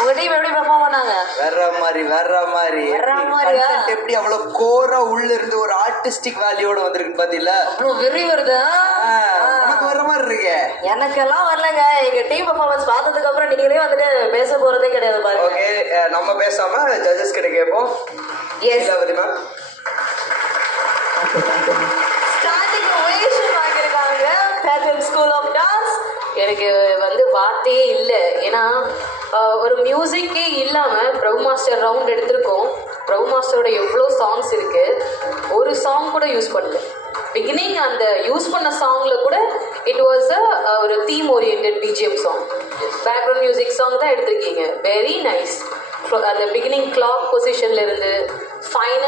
உங்க டீம் எப்படி பெர்ஃபார்ம் பண்ணாங்க? வேற மாதிரி எப்படி அவ்வளவு கோரா உள்ள இருந்து ஒரு ஆர்டிஸ்டிக் வேல்யூட வந்திருக்கு பாத்தீங்களா? அவ்வளவு வெறி வருது. உனக்கு வர மாதிரி இருக்கு. எனக்கெல்லாம் வரலங்க. எங்க டீம் பெர்ஃபார்மன்ஸ் பார்த்ததுக்கு அப்புறம் நீங்களே வந்துட்டு பேச போறதே கிடையாது பாருங்க. ஓகே, நம்ம பேசாம ஜட்ஜஸ் கிட்ட கேட்போம். Yes ma'am. ஸ்டார்டிங் ஓவேஷன் வாங்கிருக்காங்க பேட்டர்ன் ஸ்கூல் ஆஃப் டான்ஸ். எனக்கு வந்து வார்த்தையே இல்லை. ஏன்னா ஒரு மியூசிக்கே இல்லாமல் பிரபு மாஸ்டர் ரவுண்ட் எடுத்திருக்கோம். பிரபு மாஸ்டரோட எவ்வளோ சாங்ஸ் இருக்குது, ஒரு சாங் கூட யூஸ் பண்ணல. பிகினிங் அந்த யூஸ் பண்ண சாங்கில் கூட இட் வாஸ் ஒரு theme orient BGM song, background music song தான் எடுத்திருக்கீங்க. Very nice. அந்த பிகினிங் கிளாக் பொசிஷன்ல இருந்து ஃபைனல்